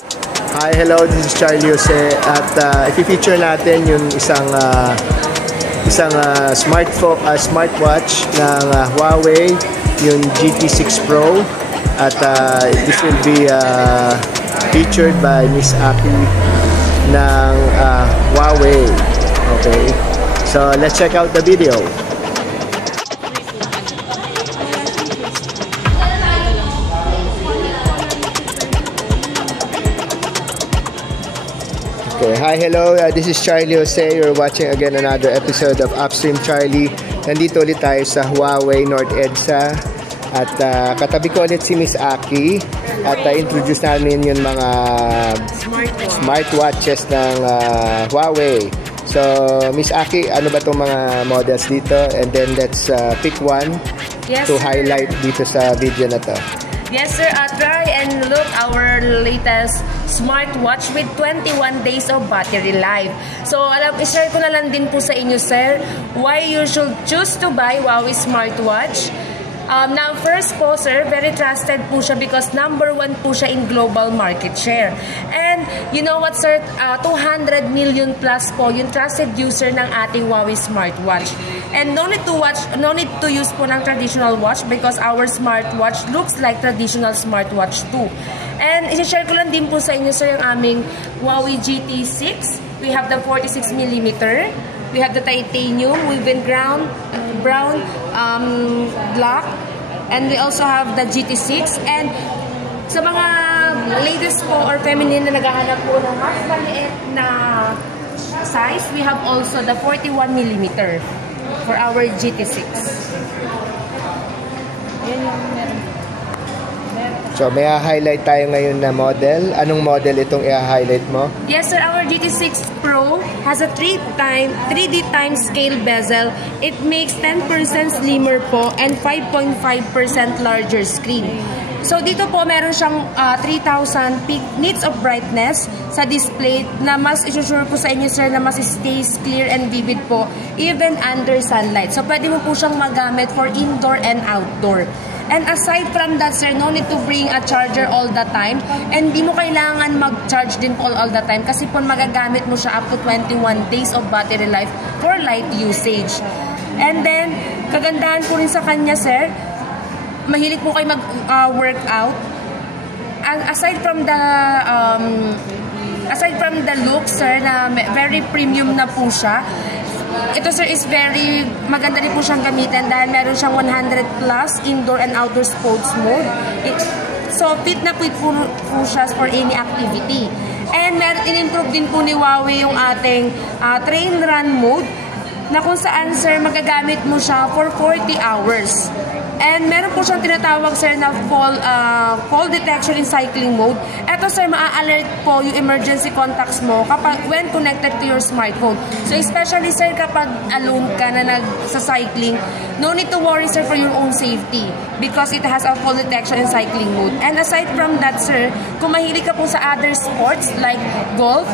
Hi, hello, this is Charlie Jose at i-feature natin yung isang smartwatch ng Huawei, yung GT6 Pro at this will be featured by Miss Aki ng Huawei. Okay, so let's check out the video. Okay, hi, hello, this is Charlie Jose. You're watching again another episode of Upstream Charlie. Nandito ulit tayo sa Huawei North EDSA at katabi ko ulit si Miss Aki at introduce namin yung mga smartwatches ng Huawei. So, Miss Aki, ano ba itong mga models dito? And then let's pick one to highlight dito sa video na to. Yes, sir. Try and look our latest smartwatch with 21 days of battery life. So, i-share ko na lang din po sa inyo, sir, why you should choose to buy Huawei smartwatch. Now, first po, sir, very trusted po siya because #1 po siya in global market share. And you know what, sir? 200 million plus po yung trusted user ng ating Huawei smartwatch. And no need to use po ng traditional watch because our smartwatch looks like traditional smartwatch too. And i-share ko lang din po sa inyo, sir, yung aming Huawei GT6. We have the 46mm. We have the titanium with brown, black, and we also have the GT6. And sa mga ladies po or feminine na naghahanap po ng mas maliit na size, we have also the 41mm for our GT6. So, may i-highlight tayo ngayon na model. Anong model itong i-highlight mo? Yes, sir. Our GT6 Pro has a 3D times scale bezel. It makes 10% slimmer po and 5.5% larger screen. So, dito po meron siyang 3,000 peak nits of brightness sa display na mas isusure po sa inyo, sir, na mas stays clear and vivid po even under sunlight. So, pwede mo po siyang magamit for indoor and outdoor. And aside from that, sir, no need to bring a charger all the time. And di mo kailangan mag-charge din po all the time kasi po magagamit mo siya up to 21 days of battery life for light usage. And then, kagandahan po rin sa kanya, sir, mahilig po kayo mag-workout. And aside from the look, sir, na very premium na po siya, ito, sir, is very maganda rin po siyang gamitin dahil meron siyang 100 plus indoor and outdoor sports mode. So, fit na fit po siya for any activity. And in-improve din po ni Huawei yung ating train run mode na kung saan, sir, magagamit mo siya for 40 hours. And meron po siyang tinatawag, sir, na fall detection in cycling mode. Ito, sir, maa-alert po yung emergency contacts mo when connected to your smartphone. So, especially, sir, kapag alone ka na nagsa-cycling, no need to worry, sir, for your own safety because it has a fall detection in cycling mode. And aside from that, sir, kung mahilig ka po sa other sports like golf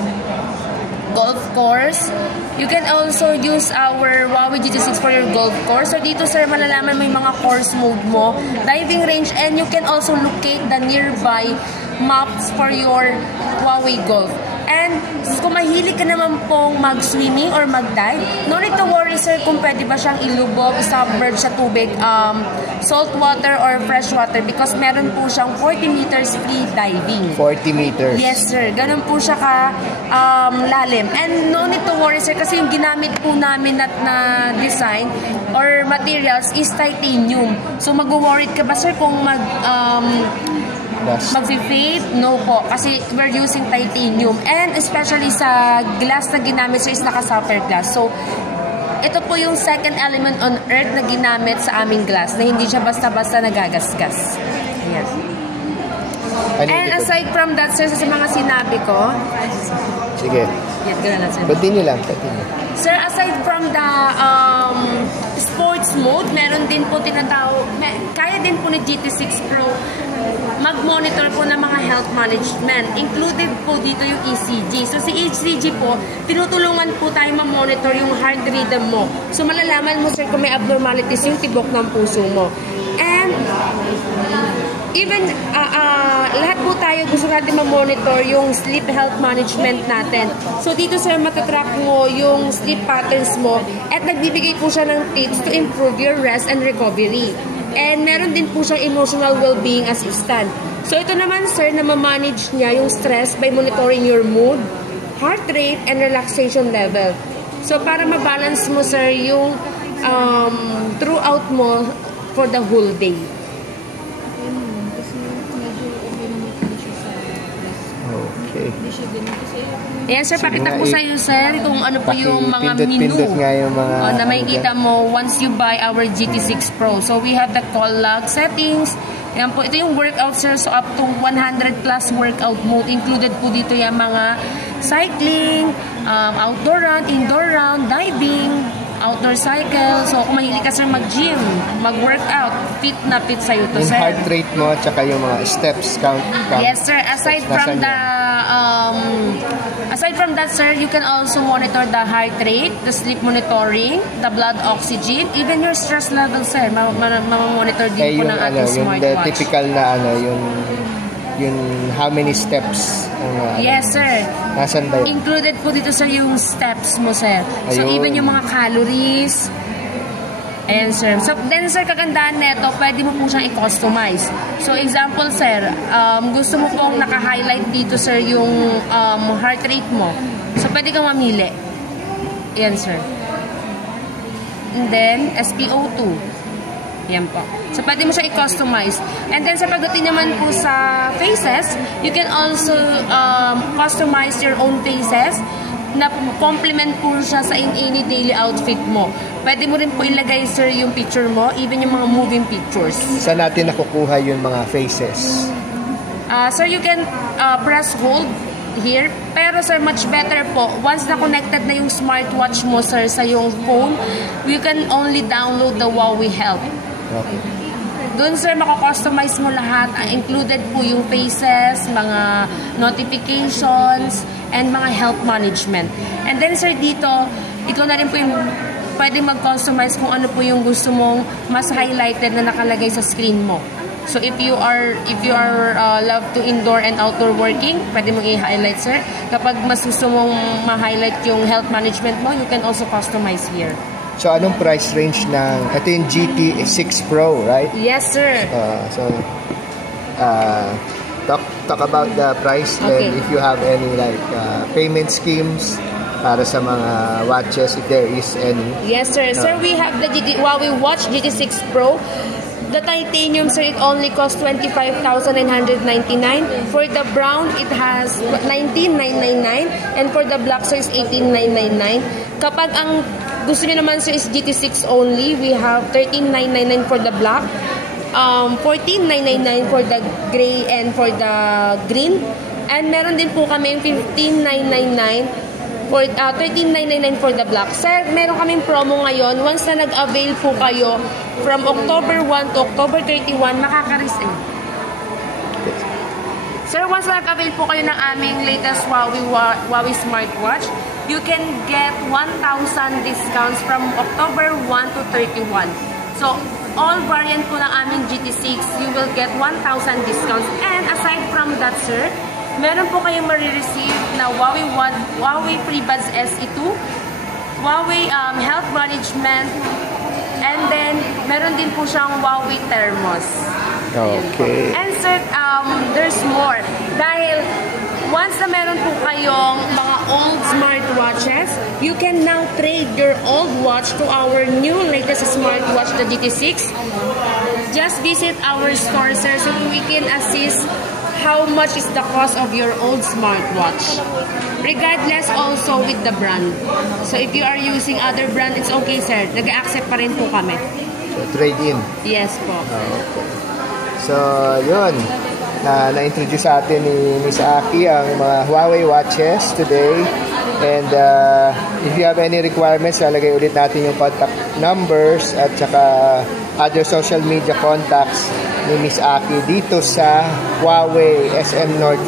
course, you can also use our Huawei GT6 for your golf course. So dito, sir, malalaman mo yung mga course mode mo, diving range, and you can also locate the nearby maps for your Huawei Golf. And kung mahilig ka naman pong mag-swimming or mag-dive, no need to worry, sir, kung pwede ba siyang ilubog, submerge sa tubig, salt water or fresh water because meron po siyang 40 meters free diving. 40 meters? Yes, sir. Ganun po siya lalim. And no need to worry, sir, kasi yung ginamit po namin na design or materials is titanium. So, mag-worried ka ba, sir, kung mag-fade? No po. Kasi we're using titanium. And especially sa glass na ginamit, sir, is naka-sapphire glass. So, ito po yung second element on earth na ginamit sa aming glass na hindi siya basta-basta nagagasgas. Ayan. And aside from that, sir, sa mga sinabi ko, sige. Yan, gano'n lang, sir. Continue lang, continue. Sir, aside from the sports mode, meron din po kaya din po ni GT6 Pro mag-monitor po ng mga health management. Included po dito yung ECG. So, si ECG po, tinutulungan po tayo ma-monitor yung heart rhythm mo. So, malalaman mo, sir, kung may abnormalities yung tibok ng puso mo. And even lahat po tayo gusto natin ma-monitor yung sleep health management natin. So dito sir, matatrack mo yung sleep patterns mo at nagbibigay po siya ng tips to improve your rest and recovery. And meron din po siyang emotional well-being assistant. So ito naman sir, na ma-manage niya yung stress by monitoring your mood, heart rate, and relaxation level. So para ma-balance mo sir yung throughout mo for the whole day. Okay. Ayan sir, pakita ko sa iyo sir kung ano po yung mga menu nga yung mga, na makikita mo once you buy our GT6 Pro. So we have the call log settings. Ayan po, ito yung workout sir. So up to 100 plus workout mode. Included po dito yung mga cycling, outdoor run, indoor run, diving, outdoor cycle. So kung mahilig ka sir mag-gym, mag-workout, fit na fit sa'yo to yung sir. Yung heart rate mo at saka yung mga steps count. Yes sir, aside from that sir, you can also monitor the heart rate, the sleep monitoring, the blood oxygen, even your stress level sir. Monitor din po ng ating smartwatch. Yung typical na yung how many steps yes sir. Nasaan ba yun? Included po dito sir yung steps mo sir. So ayun. Even yung mga calories. Ayan sir. So then sir, kagandahan neto, pwede mo po siyang i-customize. So example sir, gusto mo pong naka-highlight dito sir yung heart rate mo. So pwede kang mamili. Ayan sir. And then SpO2. Yan po. So, pwede mo siya i-customize. And then, sa pagdating naman po sa faces, you can also customize your own faces na complement po siya sa any daily outfit mo. Pwede mo rin po ilagay, sir, yung picture mo, even yung mga moving pictures. Saan natin nakukuha yung mga faces? Sir, you can press hold here. Pero sir, much better po, once na connected na yung smartwatch mo, sir, sa yung phone, you can only download the Huawei Health. Okay. Doon sir, makakustomize mo lahat. Included po yung faces, mga notifications, and mga health management. And then sir, dito, ikaw na rin po yung pwede mag-customize kung ano po yung gusto mong mas highlighted na nakalagay sa screen mo. So if you are love to indoor and outdoor working, pwede mong i-highlight sir. Kapag mas gusto mong ma-highlight yung health management mo, you can also customize here. So, anong price range ng, ito yung GT6 Pro, right? Yes, sir. Talk about the price and if you have any like payment schemes para sa mga watches, if there is any. Yes, sir. Sir, we have the Huawei Watch GT6 Pro. The titanium, sir, it only costs 25,999. For the brown, it has 19,999. And for the black, sir, is 18,999. Kapag ang gusto niyo naman sir is GT6 only, we have 13,999 for the black, 14,999 for the gray and for the green, and meron din po kami 15,999 for 13,999 for the black. Sir, meron kaming promo ngayon. Once na nag-avail po kayo from October 1 to October 31, makaka-receive. Sir, once na nag-avail po kayo ng aming latest Huawei smartwatch, you can get 1,000 discounts from October 1 to 31. So, all variant po ng aming GT6, you will get 1,000 discounts. And aside from that, sir, meron po kayong marireceive na Huawei FreeBuds SE2, Huawei Health Management, and then meron din po siyang Huawei Thermos. Okay. And sir, there's more. Dahil once na meron po kayong mga old smartwatches, you can now trade your old watch to our new latest smartwatch, the GT6. Just visit our store, sir, so we can assist how much is the cost of your old smartwatch. Regardless also with the brand. So if you are using other brand, it's okay, sir. Nag-accept pa rin po kami. So, trade-in? Yes po. Okay. So, yun. Na-introduce sa atin ni Miss Aki ang mga Huawei watches today. And if you have any requirements, lalagay ulit natin yung contact numbers at saka other social media contacts ni Miss Aki dito sa Huawei SM North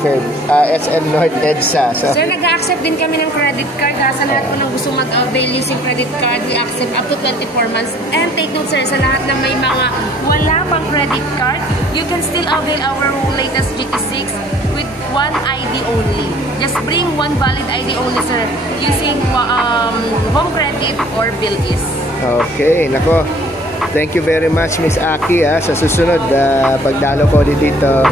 EDSA. So, Sir, nag-accept din kami ng credit card. Sa lahat po ng gusto mag-avail using credit card, we accept up to 24 months. And take note, sir, sa lahat na may mga wala pang credit card, you can still avail our latest GT6 with one ID only. Just bring one valid ID only, sir, using home credit or bill-is. okay, nako. Thank you very much, Miss Aki. Sa susunod, pagdalo ko ulit dito,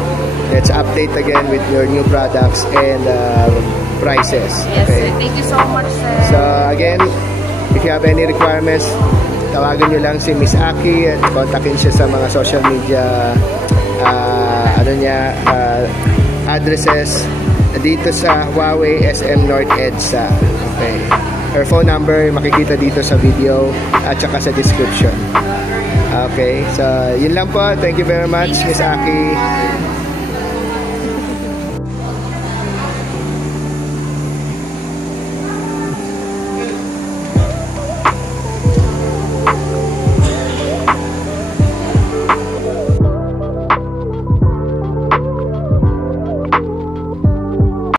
let's update again with your new products and prices. Yes, sir. Thank you so much, sir. So again, if you have any requirements, tawagan nyo lang si Miss Aki at kontakin siya sa mga social media addresses dito sa Huawei SM North EDSA. Okay. Her phone number makikita dito sa video at saka sa description. Okay, so yun lang po. Thank you very much, Miss Aki.